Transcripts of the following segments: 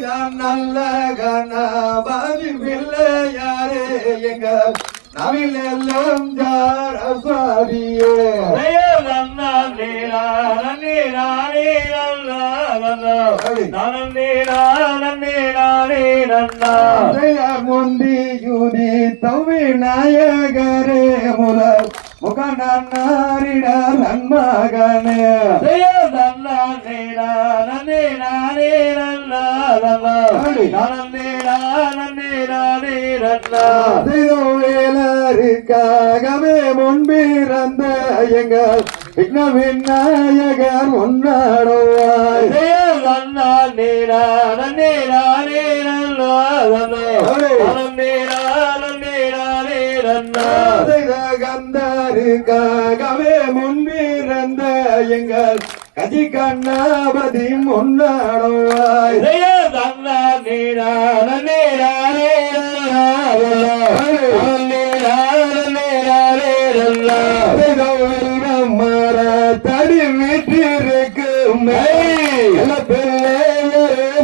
நல்ல கணபதி பிள்ளையாரே எங்க நவிலெல்லாம் ஜாரசாரியே முந்தியுதி தவிநாயகரே முதல் முகநாரிட நன்மகனே வேலருக்காகவே முன்பிறந்த எங்கள் விக்ன விநாயகர் முன்னாடுவாய் கந்தருக்காகவே முன்பிறந்த எங்கள் கதி கண்ணாபதி முன்னாடுவாய் தடி வீட்டிற்கு பிள்ளையரே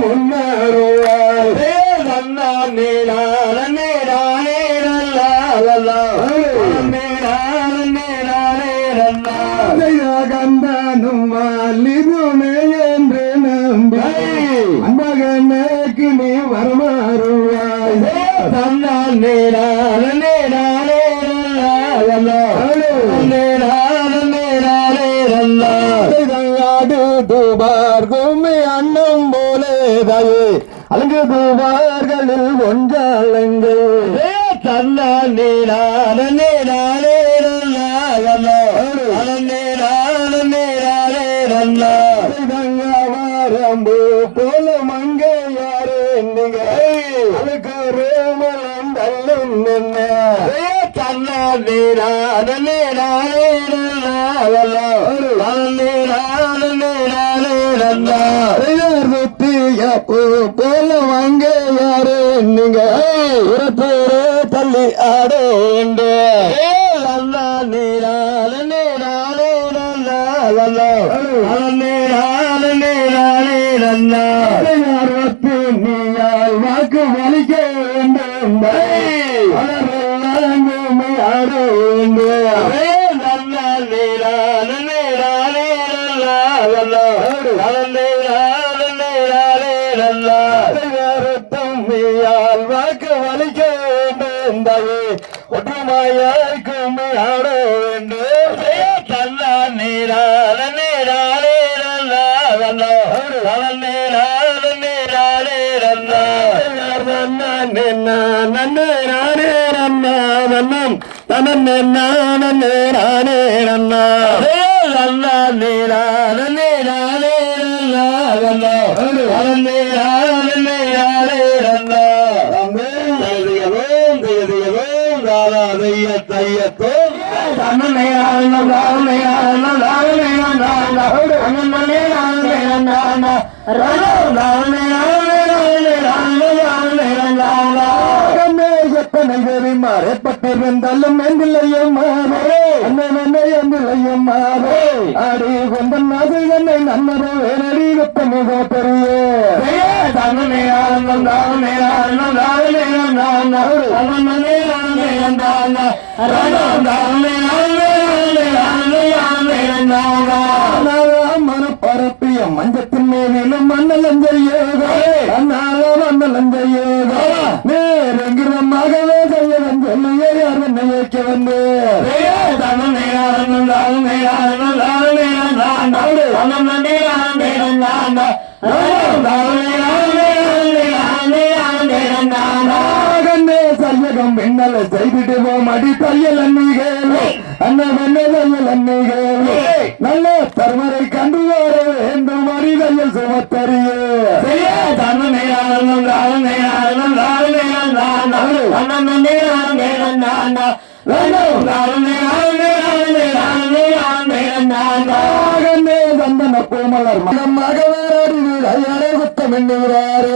முன்னாடுவாய் கந்தனும் வாலிபுமே என்று நம்பி அன்பகனுக்கு நீ வரமாறுவாய் தூபார்குமே அன்னம் போலேதாயே அலங்கு தூபார்களில் ஒன்றாலங்கு வரம்பு போல மங்கையாரே அதுக்கு ரோமலம் தள்ளும் போல மங்கையாரே நீங்க தள்ளி ஆட வாக்கு வலிக்க வேண்டும் வாக்கு வலிக்க வேண்டும் ஒற்றுமையாய்க்கும் ஆட வேண்டும் மாறப்பட்டிருந்தாலும் என்றில்லையும் அடி கொண்ட நாதை நன்னரோ வேணடி வெப்பமிக பெரிய மனப்பரப்பிய மஞ்சத்தின் மேலும் மண்ணலஞ்செய்யோகோ மண்ணலஞ்செய்யோகோ நேரங்கிரமாகவே கையவன் சொல்லியே யார் நினைக்க வந்து சையகம் பெண்ணலை செய்திடுவோம் அடி தையல் அன்னிகளே அண்ணன் அன்னிகளே நல்ல தர்மரை கண்டு வர வேண்டும் அறிதையில் சுமத்தறியே சந்தன பூமலர் மகவாரி குத்தம் எண்ணுகிறாரு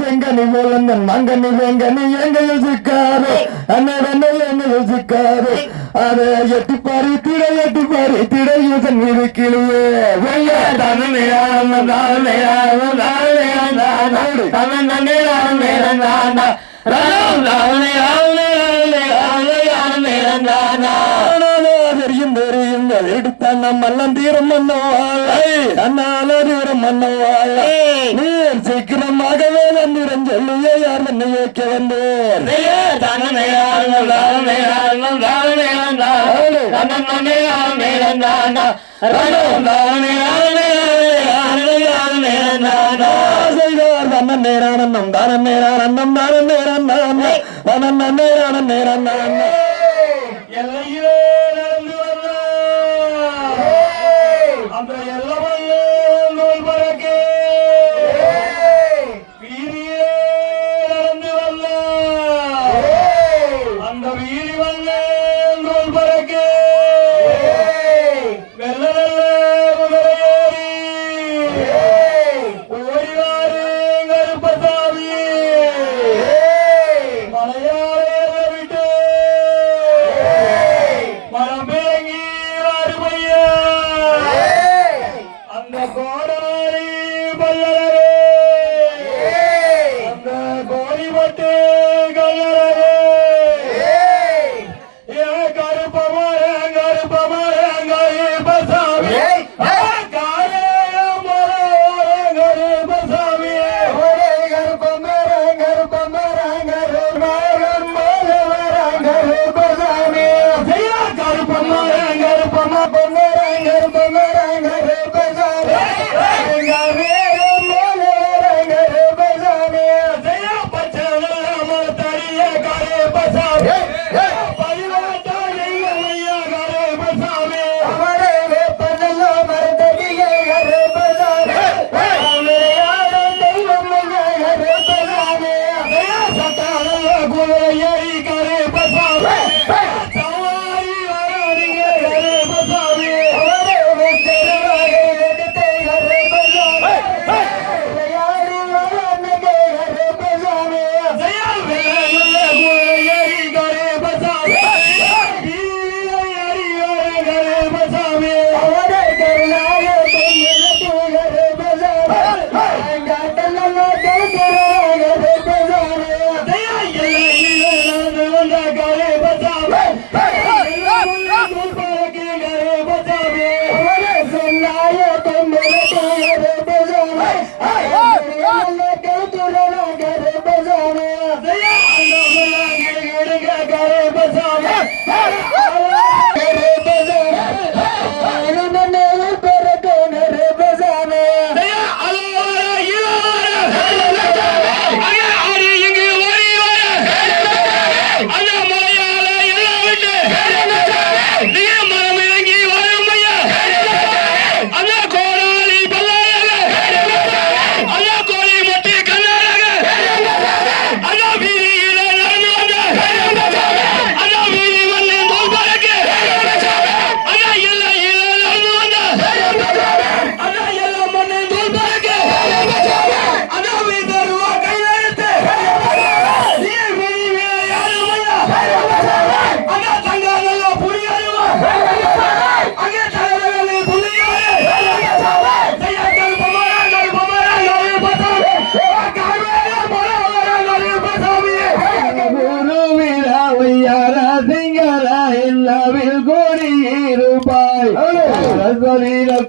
செங்கனி மூலம் அண்ணன் மங்கண்ணி வேங்கண்ணி எங்கையில் சிக்காரு அண்ணன் எங்கையில் சிக்காரு அதை எட்டி பாரி திடை ஈசன் மீது கிளியே வெள்ள தன்னை எடுத்தான் மல்லம் தீரம் மன்னவாழை அண்ணால தீரம் மன்னவாழை நீர் சீக்கிரமாகவே நந்திரம் சொல்லியே யார் என்னை ஏற்க வந்தேன் நேரானந்தம் தான நேரானந்தம் தான நேரான எல்லையிலே நடந்து வந்த அந்த எல்லவன் பறக்கே வீதியே நடந்து வந்த அந்த வீதி வந்தோல் பறக்கே வெள்ள வெள்ள குதிரையேறி ஓடிவாரு கருப்பசாமி மலையாளே விட்டு அந்த கோடாரி பல்லரே அந்த கோடி பட்டு கல்லரே கருப்பசாமி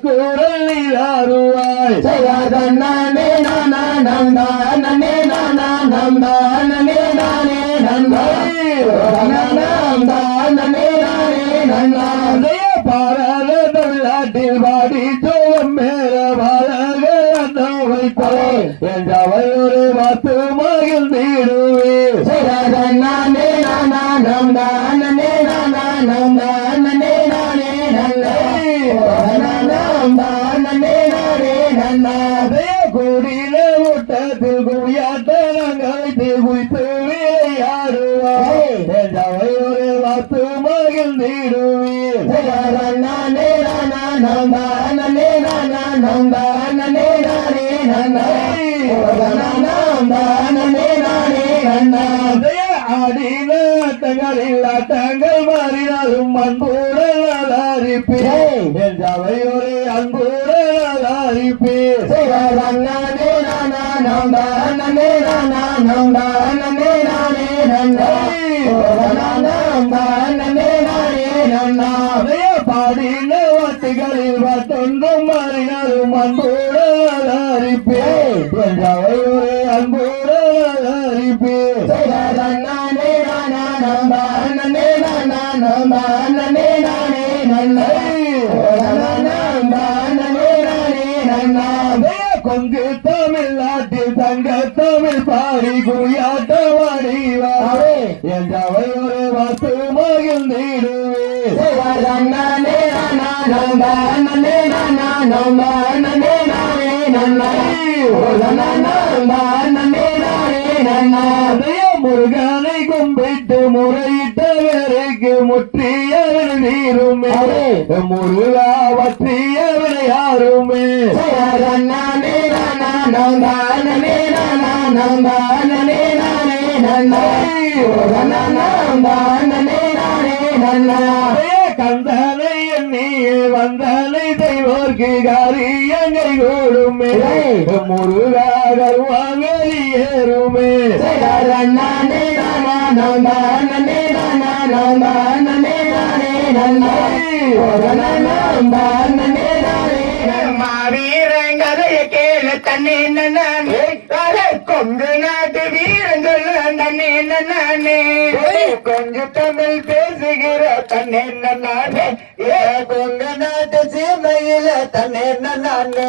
குரல் நீராருவாய் நானே நானே பாராட்டில் வாடி சோழம் மேல வாழவை ஒரு மாத்து மகிழ் நீடுவே நானே கூடியில ஊட்டத்தில் குடியாட்டங்களை குவித்து விளையாடுவாய் ஒரு வாத்து மகிழ் நீடுவீர் நானே ஆட்டங்களில் ஆட்டங்கள் மாறினாலும் அன்புடன் அலாரிப்பேன் என் ஜவையோரே அன்புடன் அலாரிப்பேன் நன்னே நானே பாடின வாட்டுகளில் வாட்டொன்றும் மாறினாலும் அன்புடன் அலாரிப்பேன் என் ஜவையோரே அன்புடன் அலாரிப்பேன் கொங்கு தமிழ் நாட்டில் தங்க தமிழ் பாடி குயாட்டவாடிவாரே என் ஜவையோரே வாத்து மகிழ்ந்திடுவே முருகனை கும்பிட்டு முறையிட்டவருக்கு முற்றியவன் நீருமே முருகா வற்றியவன் யாருமே கந்தனை எண்ணியே வந்தனை தெய்வோர்க்கு காரியங்கை கூடுமே முருகா கருவாங்கலி ஏறுமே மாவீரங்கதைய கேள தன்னே நானே கொங்கு நாட்டு வீரங்கள் தன்னே நானே கொஞ்சம் தமிழ் பேசுகிற தன்னே நானே கொங்கு நாட்டு சீமையில தன்னே நானே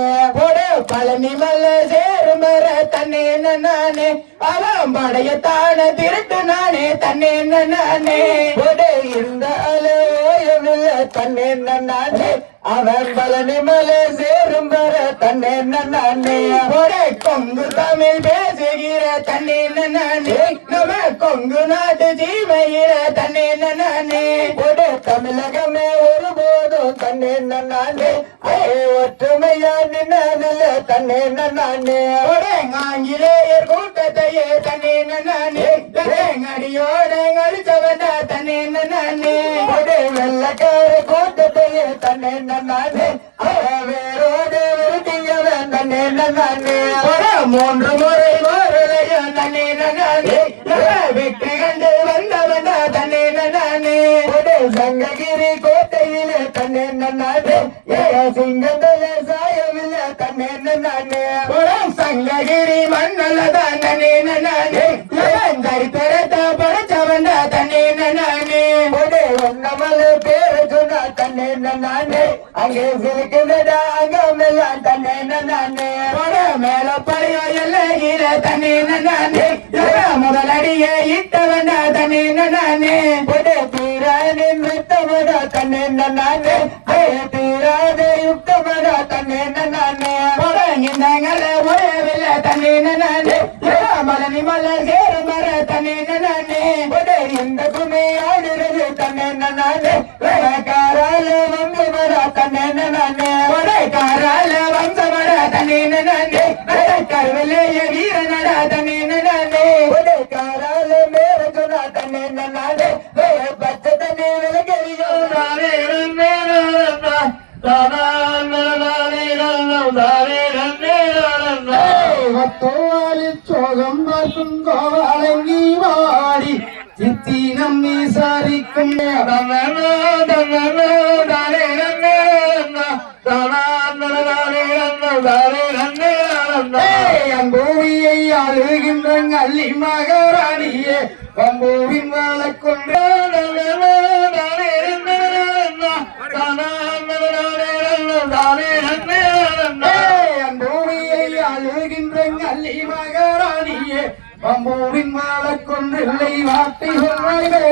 பழனி மலை சேருமர தன்னே நானே அவன் படையத்தான திருட்டு நானே தன்னே நானே இந்த அலையோயவில்ல தன்னே நானே அவன் பழனி மலை சேரும் வர தன்னே நானே கொங்கு தமிழ் பேசுகிற தன்னே நானே நம்ம கொங்கு நாட்டு ஜீவையிற தன்னே நானே தமிழகமே ஒருபோதும் தன்னே நானே ஒற்றுமையா நின்ன தன்னே நானே ஆங்கிலேயர் கூட்டத்தையே தன்னே நானே அடியோட அடிச்சவன தன்னே நானே வெள்ளக்கார கூட்டத்தையே தன்னே நானே வேரோடு விருட்டியவன் தன்னே நானே மூன்று முறை மாறலைய தன்னே நானே வெற்றி கண்டு வந்தவன் தன்னே நானே சங்ககிரி கோட்டையிலே தன்னே நானே சிங்கந்தல சாயவில்ல தன்னே நானே சங்ககிரி மண்ணல தன்னே நானே தரித்திரத்த படைச்சவன் தன்னே நானே ஒன்னமல பேரு சொன்ன தன்னே நானே அங்கே சிரிக்குதடா அங்கமெல்லாம் தன்னே நானே மேல பழைய எல்லையில தன்னே நானே முதலடிய இட்டவன் தன்னே நானே தீரானின் வித்தவட தன்னே நானே தீராத யுக்தவட தன்னே நானே இந்தங்கள உறவில்ல தன்னே நானே மலனி மலர் சேரு மர தன்னே நானே இந்த குமி ஆடுறது தன்னே நானே காரால வந்து மர தன்னே நானே காரால வந்து மர தன்னே நானே கருவிலேய வீரனட தன்னே நானே காரால மேல சொன்ன தன்னே நானே பச்சை தண்ணி விலகறியோ நானே சோகம் பார்க்கும் கோவாளங்கி வாடி சித்தி நம்மி சாரிக்கும் அம்பூவியை ஆளுகின்ற அள்ளி மகாராணியே பம்பூவின் வாழக்கொண்டு அம்பூவியை ஆளுகின்ற அள்ளி மகாராணியே பம்பூவின் வாழக்கொன்றில்லை வாட்டி சொல்வாயிலே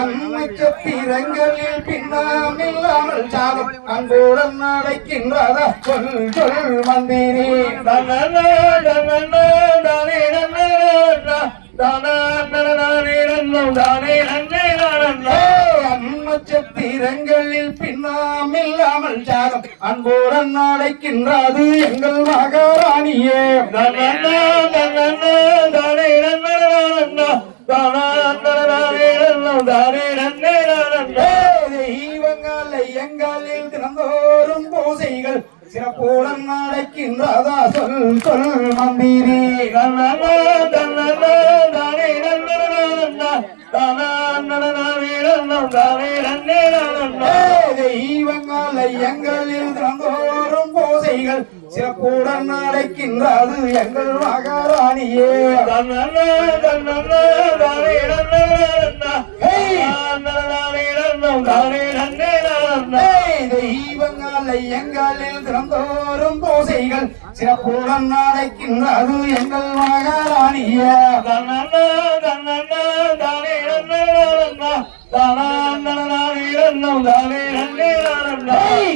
அம்மச்சத்திரங்களில் பின்னாமில்லாமல் சாதம் அன்புடன் நடக்கின்றதா சொல் சொல் மந்திரி நட்சத்திரங்களில் பின்னாமில்லாமல் சாரம் அன்புடன் அழைக்கின்றது எங்கள் மகாராணியே. தெய்வங்களை எங்களில் தினந்தோறும் பூசைகள் சிறப்புடன் நடக்கின்றதா சொல் சொல் மந்திரி. தெய்வங்களை எங்களில் தினந்தோறும் பூசைகள் சிறப்புடன் நடக்கின்றது எங்கள் மகாராணியே. தெய்வங்களை எங்களில் தினந்தோறும் பூசைகள் சிறப்புடன் நடக்கின்றது எங்கள் மகாராணியே.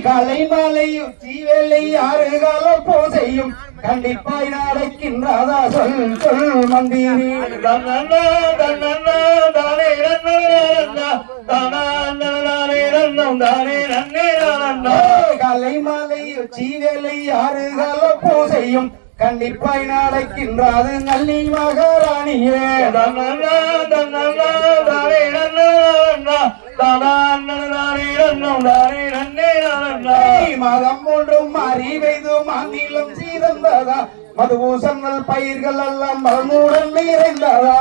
கலை மாலை உச்சிவேலை ஆறு கால பூசையும் கண்டிப்பாய் நடக்கின்றதா சொல் சொல் மந்திரி. கலை மாலை உச்சிவேலை ஆறு கால பூசையும் கண்டிப்பாய் நடக்கின்றது நல்லி மகாராணியே. மதம் ஒன்றும் அறிவைது மாநிலம் சீர்ந்ததா மதுபூசங்கள் பயிர்கள் எல்லாம் மலமுடன் நிறைந்ததா.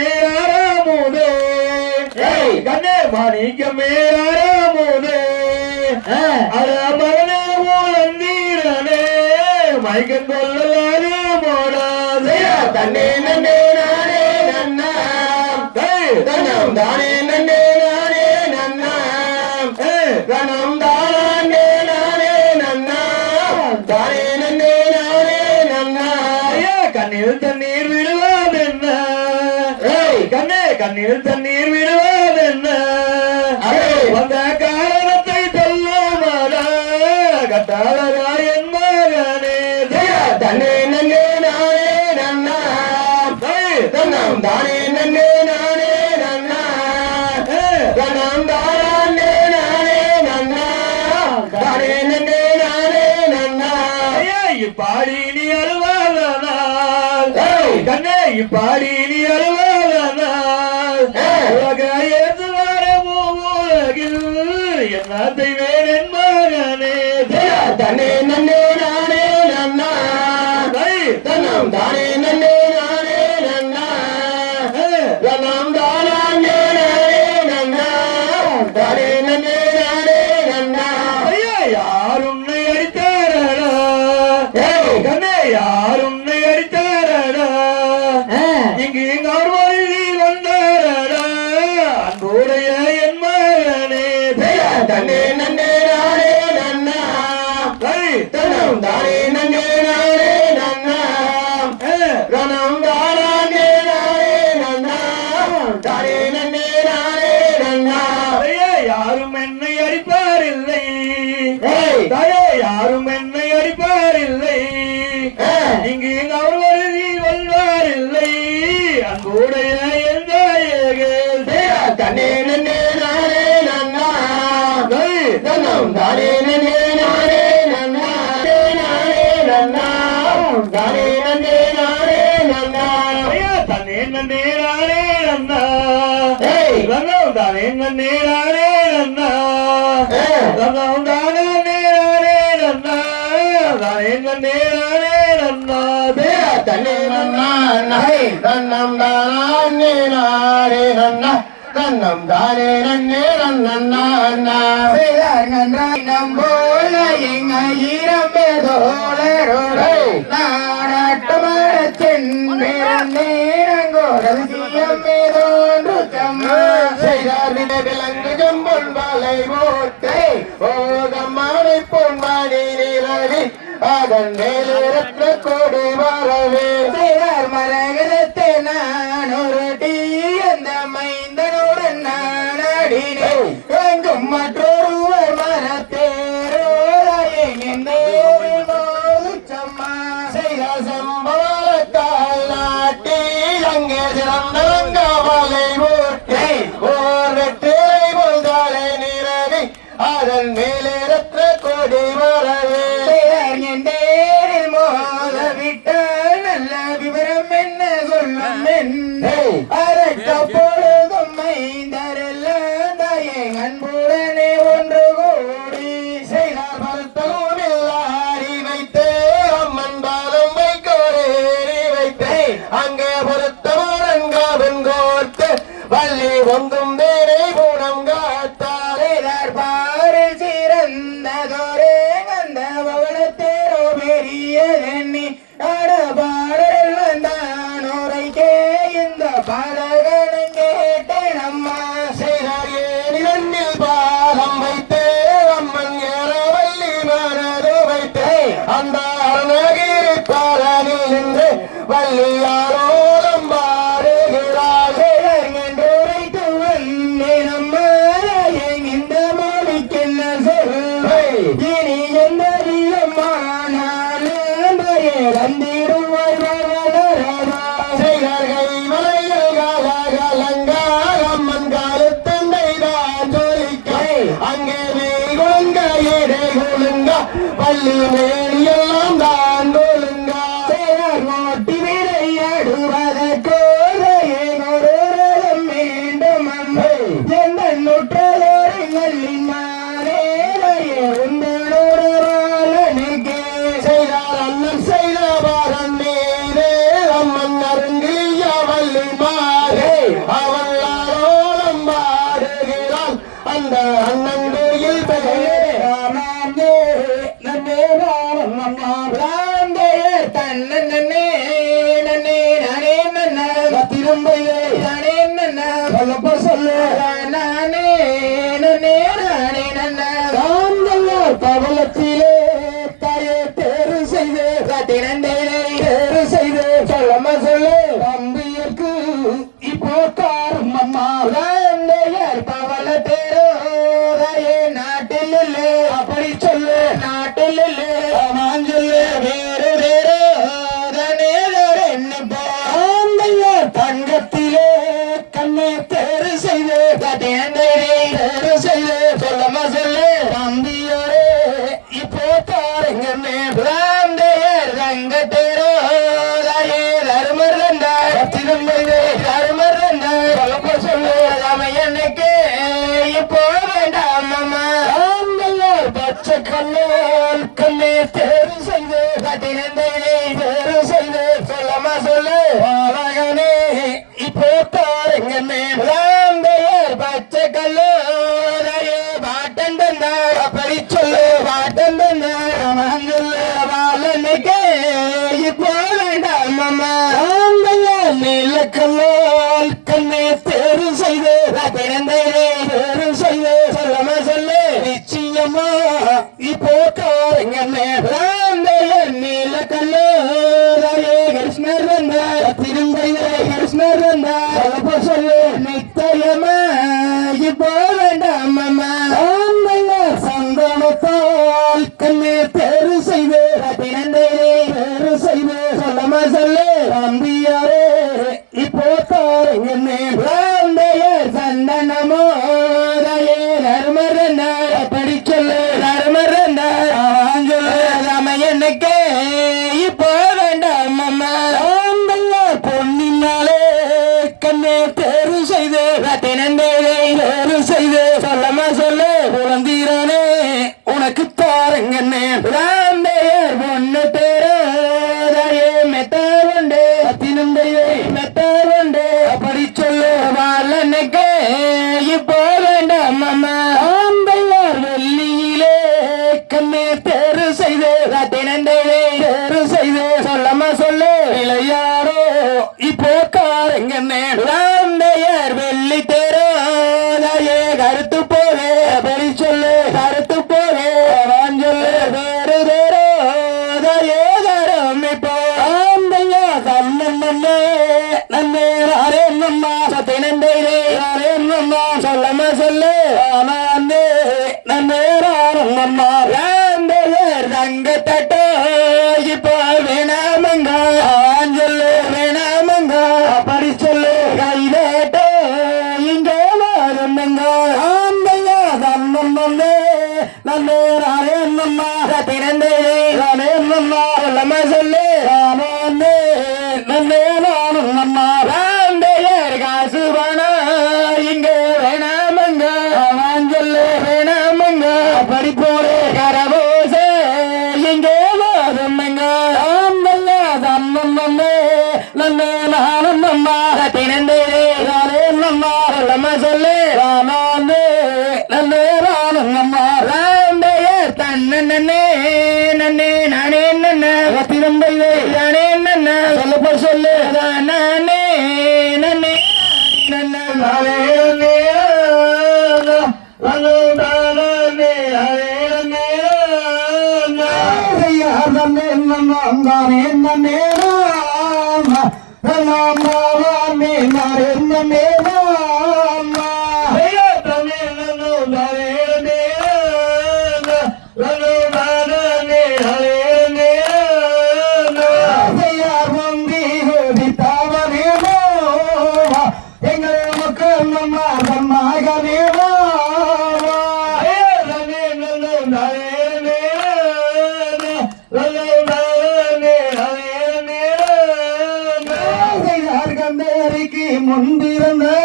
மாணிக்கமேராமுதே கண்ணே மாணிக்கமேராமுதே அழமரணே மூலந்தீரனே மைக்கன் கொள்ளலாரே மோடாதே தன்னே நன்னே நானே நன்னா தனம் தானே நன்னே நானே நன்னா தனம் தானே நானே நன்னா தானே நன்னே நானே நன்னா. கண்ணில் தண்ணீர் விடுவதென்ன கண்ணே கண்ணில் தண்ணீர் விடுவதென்ன வந்த காரணத்தை சொல்லாமலா கட்டாளரா என் மகனே தன்னே நன்னே நானே நன்னா தன்னம் தானே நன்னே நானே நன்னா தன்னம் தானே நானே நன்னா தானே நன்னே நானே நன்னா. இப்பாடி நீ அழுவாதனால் கண்ணே இப்பாடி நீ அழுவாதனால் உலக ஏற்றுவார மூலகில் என்னத்தை வேணென் மகனே தன்னே நன்னே நானே நன்னா தன்னம் தானே நன்னே நானே நன்னா தன்னம் தானே நானே நன்னா தானே நன்னே நானே நன்னா. யார் உன்னை அடித்தாரடா கண்ணே யார் உன்னை அடித்தாரடா இங்கு அவர் வருகை வந்தாரடா அன்புடைய என் மகனே தன்னே நன்னே நானே நன்னா தன்னம் தானே நன்னே நானே நன்னா தன்னம் தானே நானே நன்னா தானே நன்னே நானே நன்னா. யாரும் என்னை அடிப்பாரில்லை தாயே யாரும் என்னை அடிப்பாரில்லை இங்கு அவர் வருகை வந்தாரில்லை அன்புடைய என் தாயகே தன்னே நன்னே நானே நன்னா தன்னம் தானே நன்னே நானே நன்னா நானே நன்னா தானே நன்னே நானே நன்னா. தன்னே நன்னே நானே நன்னா தன்னம் தானே நன்னே நானே நன்னா தன்னம் தானே நானே நன்னா தானே நன்னே நானே நன்னா. தன்னே நன்னா தன்னம் தானே நானே நன்னா தன்னம் தானே நன்னே நன்னா. நன்றாய் நம்போல எங்க ஈரம்பேதோளரோடு நாடாட்டு மரச்சென்னேரங்கோடல் சீயம்மேதோன்று சம்மா செய்தார் விலங்கு ஜம்பொன் வலை போட்டை ஓகம்மானை பொன்மாடி நிலவி அதன் மேலே ரத்ன கோடி வரவே செய்தார் மரகதத்தை நான் ஒரு டீ அந்த மைந்தனுடன் நான் அடினேன் எங்கும் மற்றொருவர் மரத்தேரோதையெந்தேரி மோது சம்மா செய்தார் சம்பவத்தால் நாட்டி அன்புடனே ஒன்று கூடி செய்தார் மருத்துவம் எல்லாரி வைத்து அம்மன் பாதம் வைக்கோரேறி வைத்து அங்கே பொருத்தமரங்காவன் கோர்த்து வள்ளி ஒன்றும் தேனை பூனம் காத்தாரே பாரில் சிறந்ததொரே அந்த பவனத்தேரோ பெரியதென்னி பாடல் வந்தான் உரைக்கே இந்த பாடகனும் கேட்டேன் அம்மா ஏனில் பாதம் வைத்து அம்மன் ஏற வள்ளி மனது வைத்து அந்த அருணகிரி பாலனில் நின்று வள்ளியாரோலம் பாடுகிறாள் என்று உரைத்து வந்தேன் அம்மா இந்த மாணிக்கென்ன சொல்வை இனி எந்த அம்மானாலும் வந்திடுவாய் வரவரவா. செய்கை மலையில் காலகலங்கா அம்மன் காலத்தண்டை தான் ஜொலிக்க அங்கே நீ குழுங்க இடை குழுங்க பள்ளி மேலியெல்லாம் தான் கொழுங்கா சேர் மோட்டி விளையாடுவதற்கோரையே ஒரு ரதம் மீண்டும் அம்மை எந்த நுற்றதோரிங்களின் மாறேறையே உந்தனோடவாளனுக்கே செய்தார் அண்ணன் செய்த பாரன் நீரே அம்மன் அருங்கிய வள்ளி மாறே அவள் ஆரோலம் பாடுகிறாள் அந்த அண்ணன் கோயில் பெயரே ராமாந்தே நன்னே ராமம் அம்மா ராந்தே தன்ன நன்னே நன்னே நானே நன்ன திரும்பையே நானே நன்ன சொல்லப்ப சொல்லு நானே நன்னே நானே நன்ன ராந்தல்லார் பவளத்திலே தாயே தேர்வு செய்து தினந்தேனை தேர்வு செய்து சொல்லம்மா சொல்லு தம்பியர்க்கு இப்போ காரும் அம்மா ராந்தையர் பவள தேரோ தாயே நாட்டில் இல்லை அப்படி சொல்லு நாட்டில் இல்லை நான் சொல்லு வேறு வேறு தானேதர் என்னப்பா ராந்தையர் தங்கத்திலே கண்ணை தேர்வு செய்து தினந்தேனை தேர்வு செய்து சொல்லம்மா சொல்லு தம்பியோரே இப்போ பாருங்கண்ணே பிராந்தையர் தங்கத்தேரோ தாயே தருமர் தந்தார் தருமர் தந்தார் சொல்லப்ப சொல்லு அமையனுக்கு இப்போ வேண்டாம் அம்மா ராந்தையர் பச்சை கண்ணால் கண்ணே தேர்வு செய்து தினந்தேனை தேர்வு செய்து சொல்லம்மா சொல்லு பாலகனே இப்போ பாருங்கண்ணே பிராந்தையர் பச்சை கல்லோ தாயே பாட்டன் தந்தார் அப்படி சொல்லு பாட்டன் தந்தார் அவன் சொல்லு பாலனுக்கு இப்போ வேண்டாம் அம்மா ராந்தையர் நீலக்கல்லால் கண்ணே தேர்வு செய்து தினந்தேனை தேர்வு செய்து சொல்லமா சொல்லு நிச்சயமா இப்போ காருங்கண்ணே ராந்தையர் நீலக்கல்லோ தாயே கிருஷ்ணர் வந்தார் திரும்பையே கிருஷ்ணர் வந்தார் சொல்லப்ப சொல்லு நிச்சயமா இப்போ வேண்டாம் அம்மா ராந்தையர் சந்தனத்தால் கண்ணே தேர்வு செய்து தினந்தேனை தேர்வு செய்து சொல்லமா சொல்லு தம்பியாரே இப்போ தாருங்கண்ணே ராந்தையர் சந்தனமோ தாயே தர்மர் தந்தார் அப்படி சொல்லு தர்மர் தந்தார் சொல்லு ராமையனுக்கு இப்போ வேண்டாம் அம்மா ராந்தையர் பொன்னினாலே கண்ணே தேர்வு செய்து தினந்தேனை தேர்வு செய்து சொல்லமா சொல்லு குழந்தீரானே உனக்கு தாருங்கண்ணே ராந்தையர் பொண்ணு தேரோ தாயே மெத்த உண்டு தினந்தையை மெத்த உண்டு அப்படி சொல்லு பாலனுக்கு இப்போ வேண்டாம் அம்மா ராந்தையர் வெள்ளியிலே கண்ணே தேர்வு செய்து தினந்தையை தேர்வு செய்து சொல்லமா சொல்லு விளையாடோ இப்போ காருங்கண்ணே ராந்தையர் வெள்ளி தேரோ தாயே கருத்து போவே அப்படி சொல்லு கருத்து போவே அவன் சொல்லு வேறு வேறோ தாயே தரும் இப்போ ராந்தையா கண்ணன் நன்னே நன்னே ராரே நம்மா சத்தினந்தைரே ராரே நம்மா சொல்லமா சொல்லு ஆனே நன்னே ராரம் நம்மா ராந்தையர் தங்க தட்டோ இப்போ வேணாமங்க அவன் சொல்லு வேணாமங்க அப்படி சொல்லு கைதேட்டோ இங்கே வருந்தங்க ராந்தையா கண்ணன் நன்னே நன்னே ராரே நம்மா சத்தினந்தைரே ராரே நம்மா சொல்லமா சொல்லு ஆனே நன்னே நானும் நம்மா ராந்தையர் காசு பணம் இங்கே வேணாமங்க அவன் சொல்லு நாம் தான் என்ன நேரம் நாம் தானே நான் என்ன நேரம் முன்பிருந்தே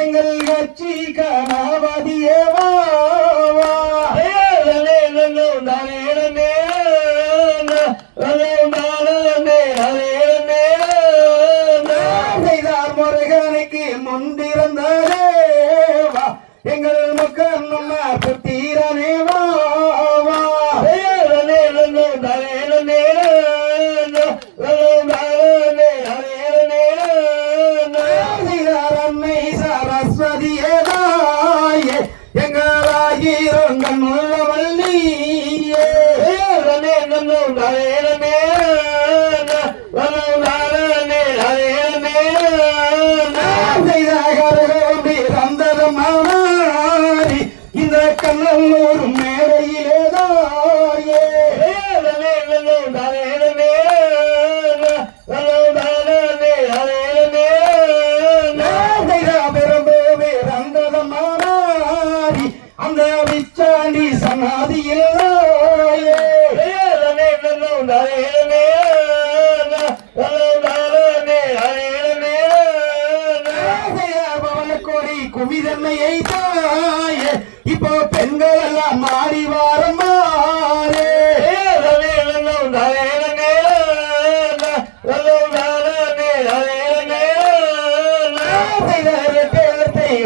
எங்கள் கட்சி கணபதியேவா முருகனுக்கு முன்பிருந்தே எங்கள் மக்கள் நம்ம புத்தீரனேவா சரஸ்வதியேதாயே எங்களாயிரங்கள் உள்ளவள்ளியே ரந்தரமாரி இந்த கண்ணல்லூர் மேடையிலேதாயே அந்த விச்சாண்டி சமாதியில் பவனக்கோடி குவிதன்மையை தாயே இப்போ பெண்கள் எல்லாம் மாறி வாரம் மாறே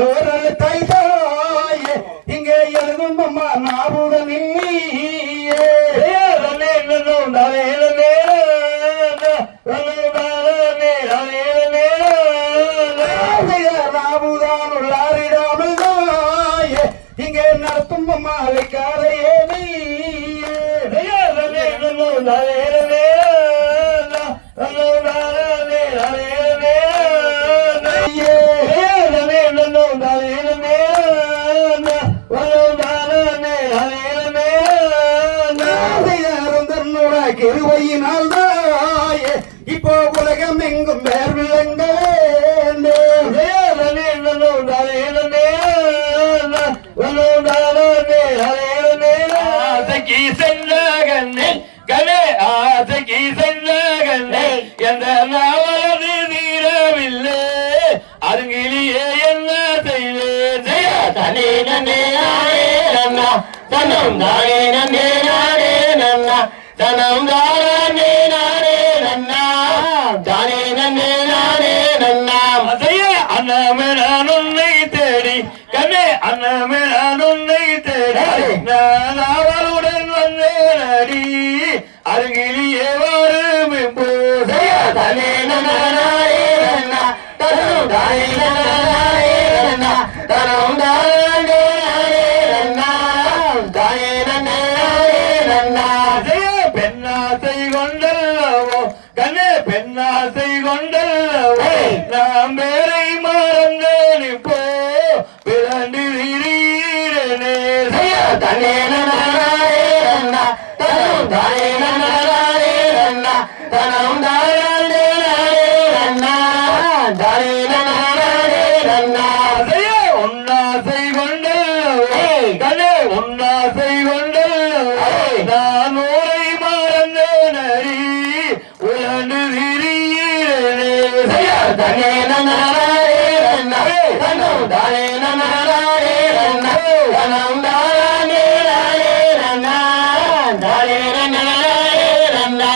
ஓரல் தாய் தாயே இங்கே எழுதும் அம்மா நாவுடன் நாவுதான் உள்ளாரிடாமல் தாயே இங்கே நடத்தும் மாலைக்காரையே கிருபையினால் தாயே இப்போ உலகம் எங்கும் வேர் விளங்க கலே ஆசைக்கு சென்ற கண்ணே என்ற நாவலது தீரவில்லை அருங்கிலேயே என்ன செய்ய தனே நன்னே நானே நன்னா தனம் தானே நன்னே நானே நன்னா தனம் தானே நானே நன்னா தானே நன்னே நானே நன்னா அதைய அண்ணாமே நான் உன்னை தேடி கண்ணே அண்ணாமே நான் உன்னை தேடி நான் அவளுடன் வந்தேன் அடி அருகிலேயே வரும் போதைய தனே நன்னே நன்னா தனம் தானே நானே நன்னா தனம் தானே நன்னா தானே நன்னே நன்னா பெண்ணாசை கொண்டல்லவோ கண்ணே பெண்ணாசை கொண்டல்லவோ நாம் பேரை மறந்தேன் இப்போ பிறண்டு திடீரெனே தனே நன்னாரே நன்னா தனம் தானே நன்னாரே நன்னா தனம் தானே நன்னா தானே நன்னாரே நன்னா உன்னாசை கொண்டல்லவோ கண்ணே உன்னாசை கொண்டல்லவோ நான் ஊரை மறந்தேன் அடி உழண்டு திடீரெனே தனே நன்னாரே நன்னா தனம் தானே நன்னாரே நன்னா தனம் தானே நன்னா தானே நன்னாரே நன்னா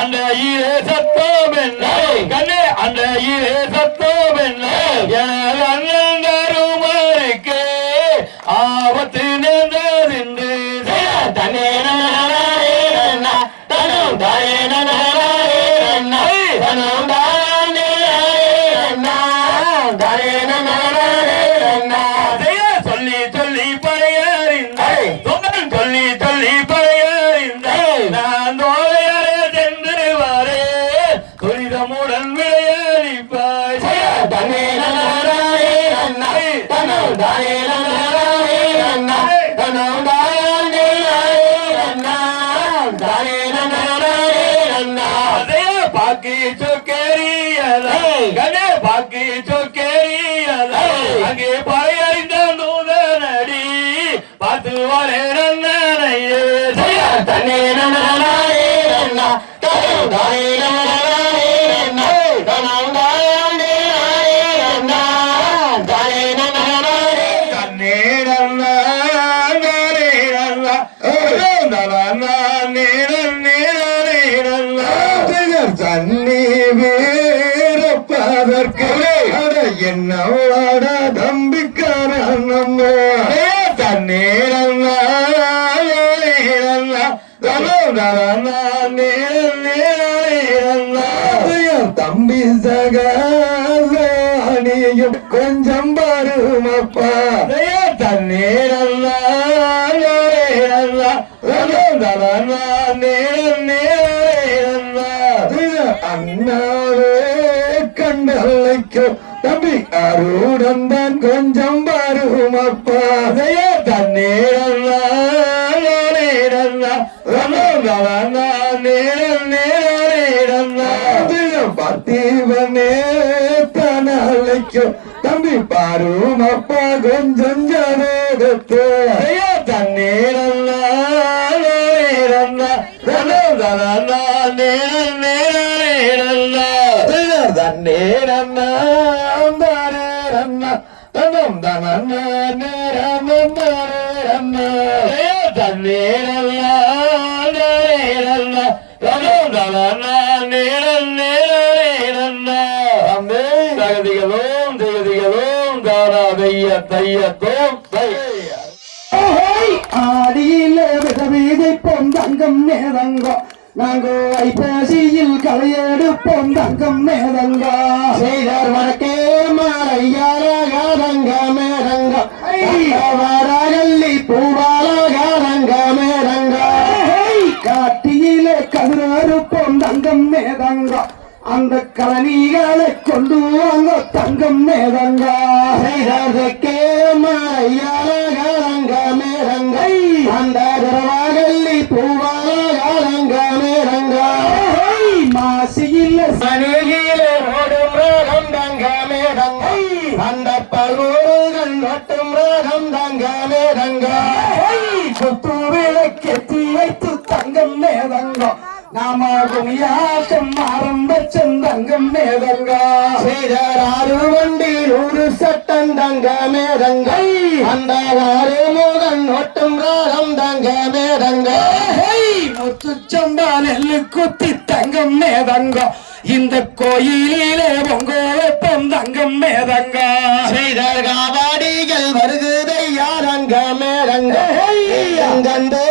அந்த ஈரே சத்தம் என்ன கண்ணே அந்த ஈரே சத்தம் என்ன அண்ணன் தருமாருக்கு ஆபத்து நேர்ந்தது தனே நன்னாரே நன்னா தனம் தானே நன்னாரே நன்னா தனம் தானே நன்னா தானே நன்னாரே நன்னா சொல்லி சொல்லி பல பாக்கி சொக்கேரியல கணே பாக்கி சொக்கேரியல அங்கே பழைய நூதனடி பார்த்து வரே நன்னையே தண்ணே தண்ணி வீரப்பதற்கு என்னோட தம்பிக்கார நம்ம தண்ணீரல்ல தம்பி சகாணியும் கொஞ்சம் வருமப்பா தண்ணீரல்ல அண்ணாவே கண்டலைக்கும் தம்பி அருடன் தான் கொஞ்சம் வருமப்பா தண்ணீரல்ல பத்திவனே தனலைக்கும் தம்பி பாருமப்பா கொஞ்சம் ஜனகத்து தண்ணீரல்ல ஆடியில விதவீதைப்போம் தங்கம் மேதங்கோ நாங்கோ ஐப்பசியில் களையெடுப்போம் தங்கம் மேதங்கோ செய்தார் வடக்கே மாறையாரங்க மேதங்க வாரகல்லி பூவாலகாரங்க மேதங்க காட்டியிலே கதிரறுப்போம் தங்கம் மேதங்கோ அந்த கலனிகளை கொண்டு வாங்க தங்கம் மேதங்க செய்தே மாறையாரங்க மேதங்க அந்த வாரகல்லி பூவாலகாரங்க மேதங்க மாசியில சனியிலே ஓடும் ரகம் தங்க மேதங்க அந்த பல்கோர்கள் நட்டும் ரகம் தங்க மேதங்க குத்து விளக்கெத்தி வைத்து தங்கம் மேதங்க நாம குமியாட்டம் ஆரம்பச்சம் தங்கம் மேதங்க செய்தாரு வண்டி 100 சட்டம் தங்க மேதங்க அந்த ஆறு மோகன் ஒட்டும் ராகம் தங்க மேதங்க முத்துச்சம்பா நெல்லு குத்தி தங்கம் மேதங்க இந்த கோயிலிலே பொங்கோப்பம் தங்கம் மேதங்க செய்தார் காவாடிகள் வருகுதையா தங்க மேதங்க கண்டே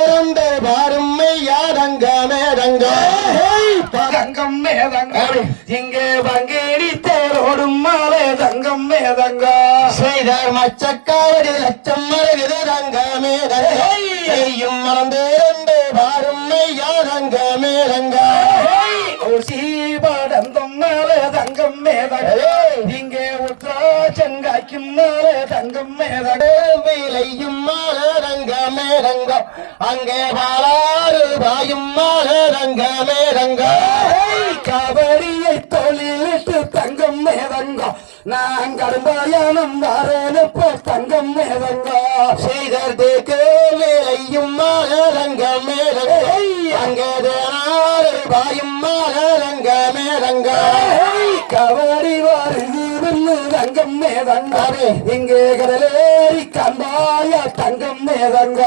பாரும் யாரங்க மேதங்க தங்கம் மேதங்க இங்கே வங்கேடி தேரோடும் மாலை தங்கம் மேதங்க செய்தார் மச்சக்காவடி லட்சம் மருகுது தங்க மேதங்க செய்யும் மறந்து பாரும் யாரங்க மேதங்க சீபாடந்தம் மேலே தங்கம் மேதங்க இங்கே உத்ராச்சங்காய்க்கும் மேலே தங்கம் மேதங்க வேலையும் மாலை தங்க மேதங்க அங்கே பாலாறு பாயும் மாலை தங்க மேதங்க காவடியை தொழிலிட்டு தங்கம் மேதங்க நாங்கள் பயணம் வரேனப்போ தங்கம் மேதங்க செய்ததற்கு வேலையும் மாலை தங்க மேதங்க அங்கே தேனாறு பாயும் மாலை தங்க மேதங்க கவரி வருது தங்கம் மேதங்க இங்கே கடலேறி கம்பாய தங்கம் மேதங்க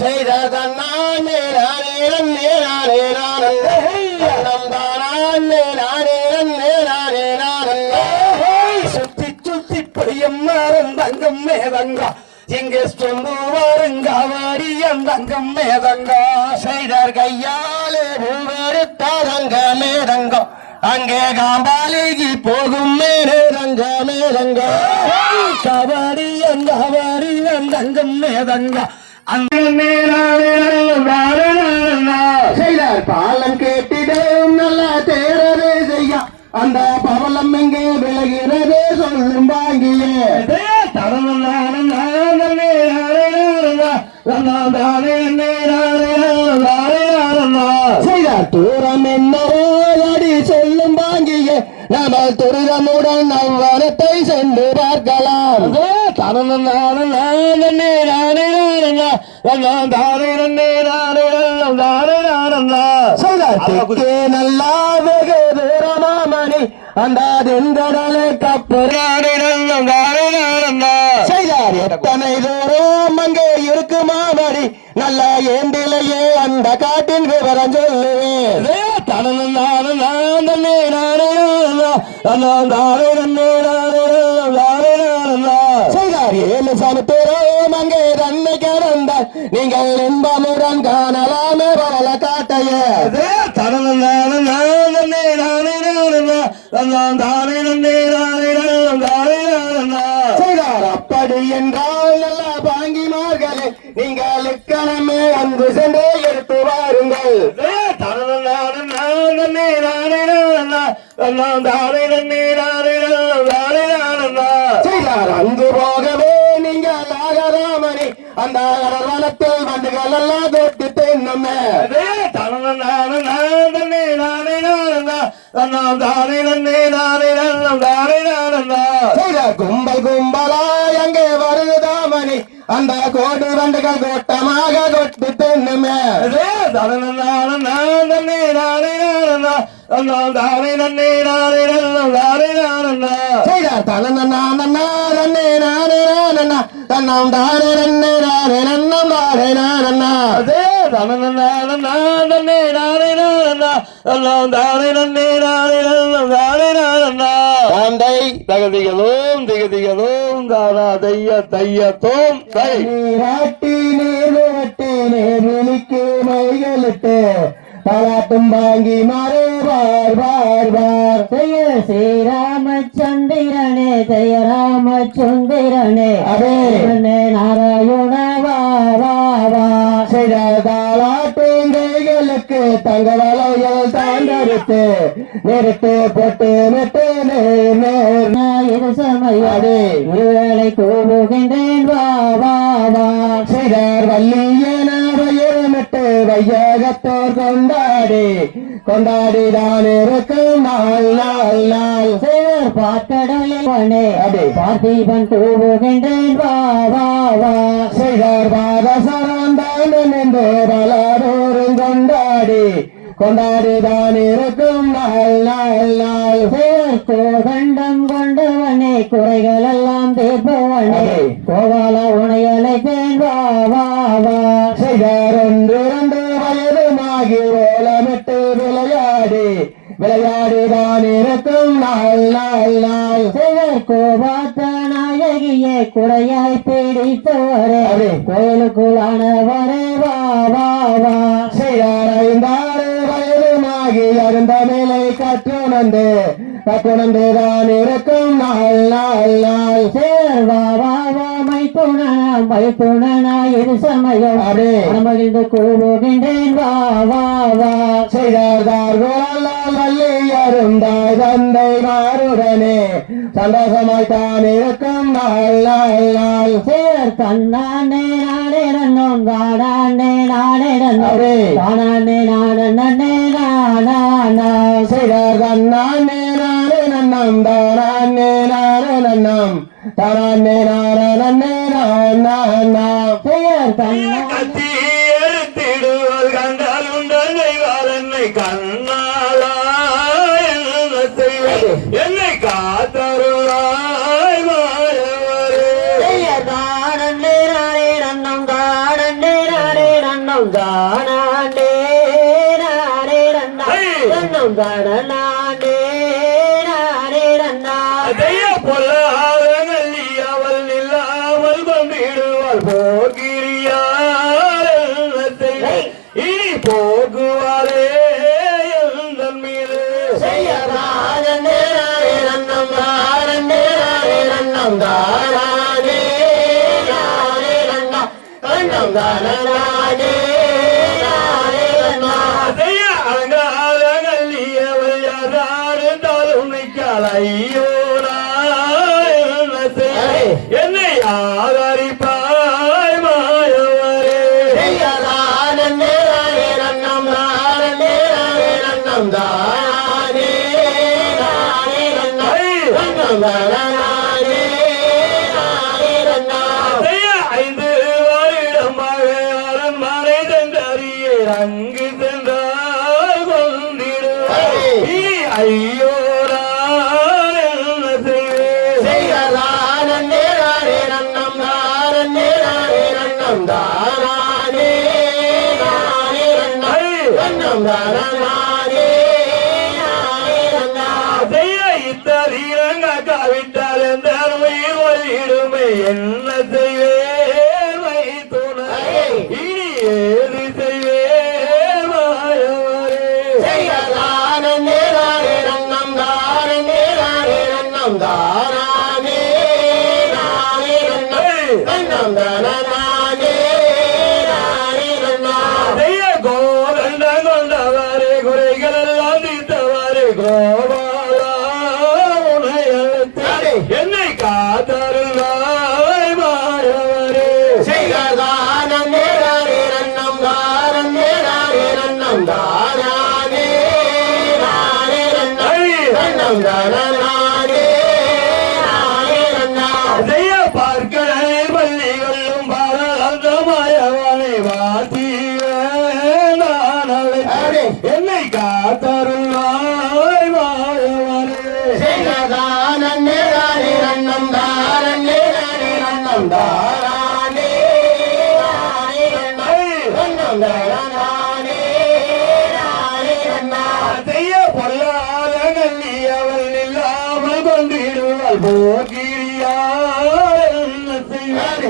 செய்த தன்னானே நானே நன்னே நானே நானே சுத்தி சுத்தி பொடியம் மாறும் தங்கம் மேதங்க இங்கே சொம்பு வருங்காவடியம் தங்கம் மேதங்க செய்தார் கையாலே பூவெடுத்தாரங்க மேதங்க அங்கே காம்பாலிக்கு போகும் மேதங்க மேதங்க கபடியம் கபடியம் தங்கம் மேதங்க அந்த செய்தார் பாலம் கேட்டிடும் நல்லா தேரவே செய்ய அந்த பவளம் எங்கே விலகிறதே சொல்லும் வாங்கியே தரணும் தானே செய்தார் தூரம் என்னவோ அடி சொல்லும் வாங்கிய நாம துரிதமுடன் அவ்வனத்தை சென்று பார்க்கலாம் நல்லா வெகு தூரமாமணி அந்த தென்கடலை கப்புறாரிடம் செய்தார் எத்தனை தூரம் அங்கே இருக்குமாமணி நல்ல ஏந்திலேயே அந்த காட்டின் விவரம் சொல்லுவேன் செய்தார் ஏழு சமுத்திரம் அங்கே தன்னை கடந்த நீங்கள் இன்பமுடன் காணலாமே பரல காட்டையே செய்தார் அப்படி என்றால் நல்ல பாங்கிமார்களே நீங்கள் இக்கணமே அங்கு சென்று எடுத்து வாருங்கள் செய்தார் அங்கு போகவே நீங்கள் ஆகராமணி அந்த வனத்தில் வந்துகள் எல்லாம் தொட்டு தென்னுமே கும்பல் கும்பலாய் அங்கே வருதாமணி அந்த கோடி வண்டுகள் கூட்டமாக கொட்டு தென்னுமே செய்தார் தன்னம் தானே நன்னம் தானே நானண்ணா தகதிகளும் திகதிகளும் தானா தைய தையத்தோம் நீராட்டி நேரட்டி நேரிக்கு மைகளிட்டு பாராட்டும் வாங்கி மாறே வார் வார் வார் ஜெய ஸ்ரீராமச்சந்திரனே ஜெய ராமச்சந்திரனே அதே நாராயண வா வா வா செய்த தாளாட்டும் கைகளுக்கு தங்க வலைகள் தாண்டறுத்து நிறுத்து போட்டு நெட்டு நேர் நேர் இரு சமயதே வேலை கூவுகின்றேன் வா வா வா செய்தார் வள்ளியன வயிறுமிட்டு வையகத்தோர் கொண்டாடிதான் இருக்கும் நாள் நாள் நாள் சேர் பாட்டடலே அடே பார்த்திபன் கூவுகின்றேன் வா வா வா செய்தார் பாதசரந்தான் என்று பலரோரும் கொண்டாடிதான் இருக்கும் நாள் நாள் நாள் சேர் கோதண்டம் கொண்டவனே குறைகள் எல்லாம் தீர்ப்பவனே கோவால உனையழைப்பேன் வா வா வா செய்தார் ஒன்று இரண்டு வயதுமாகி ஓலமிட்டு விளையாடிதான் இருக்கும் நாள் நாள் நாள் சேர் கோபாத்த நாயகியே குறையாய் பிடித்தவரே கோயிலுக்குள்ளானவரே வா வா வா செய்தார் ஐந்தாறு வயதுமாகி அருந்த மேலை கற்றுணர்ந்துதான் இருக்கும் நாள் நாள் நாள் சேர் வா வா வா மைத்துணனா இது சமயம் அடே மகிழ்ந்து கூவுகின்றேன் வா வா வா செய்தார் வள்ளி அருந்தாய் தந்தை மாறுடனே சந்தோஷமாய்த்தான் இருக்கும் நாள் நாள் நாள் சேர் தன்னானே நானே நன்னோம் தானே நானே நன்னோரே தானே நானே நானா செய்தார் தன்னானே நானே நன்னம் தானே நானே நன்னம் தானே நானே நானா சேர் தன்னா எடுத்திடுவது கண்டால் உண்டனை வாரனை கண்ணாளா என்னை காத்தருளாய் மாயவரே தானே நானே நன்னம் தானே நானே நன்னம் தானே நானே நன்னம் தானே நானே நன்னா பொல்லாதங்கள் அவள் இல்லாமல் கொண்டிடுவாள் போகிறியார் இனி போகுவாரே எந்தன் மீது தானே நன்னம் தானே நன்னம் தானே நன்னம் தானே அலங்காரங்கள் அவள் யாராரு தாலும் ஐயோ என்னை ஆதரிப்பாய் மாயவரே இத்தரீரங்க காவிட்டால் எந்த உயிர் ஒளிடுமை என்ன செய்வே துணை இனி ஏது செய்வே கோரண்ட கொண்டவாறு குறைகள் எல்லாம் தீர்த்தவாறு கோபாலா உன்னை அழைத்து என்னை காத்தருளாய் மாயவரே செய்ய பார்க்கடலை பள்ளி கொள்ளும் பாரதமாயவனை வாத்திய நான் அழைத்து என்னை காத்தருளாய் மாயவரே செய்ய பொல்லாத நன்னி அவள் இல்லாமல் கொண்டிடுவாள் போக்கிரியார் என்ன செய்வார்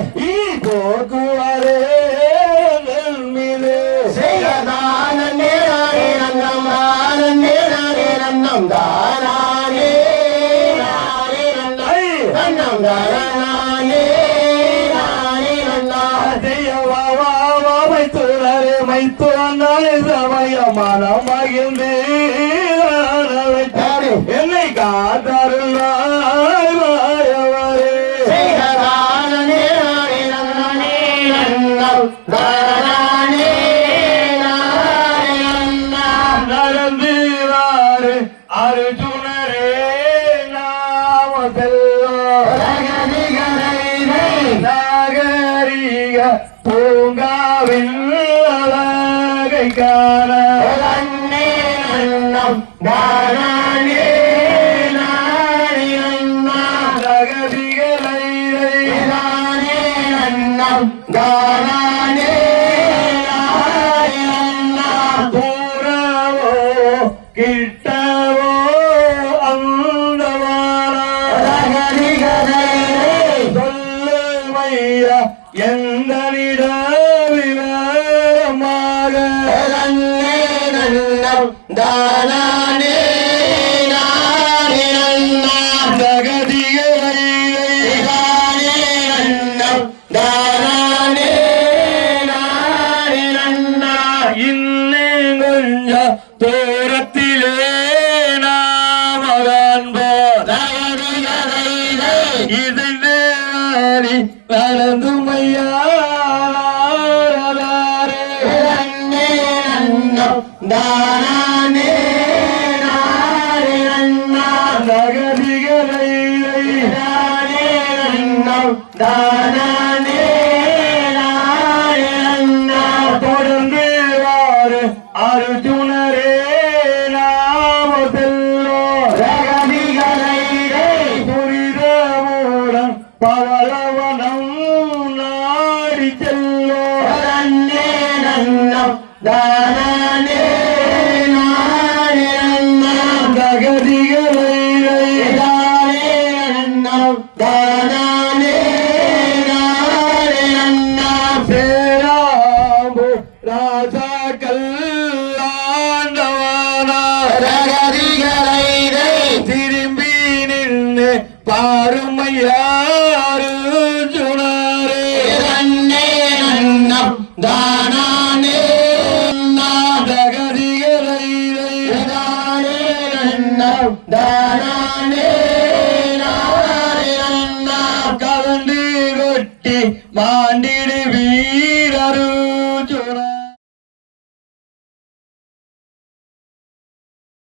போக்குவாரே மீது மனமகிழ்ந்து என்னை காத்தருளாய் மாயவரே நடந்து வாரு அர்ஜுனரே நாம நாகரிக பூங்காவில் அழகை காண தூரவோ கிட்டவோ சொல்லு மையா எந்த விவரமாக இன்னும் கொஞ்ச தூரத்திலே நாம காண்போம் இது நடந்து மையா தொடர்ந்து வாரு அர்ஜுனரே நாம செல்லோம் துரிதமுடன் பவளவனம் நாடி செல்லோம் ராஜாக்கள் ஆண்டவானா திரும்பி நின்று பாருமையாரு சுனாரே கலந்து கொட்டி மாண்டிடுவீ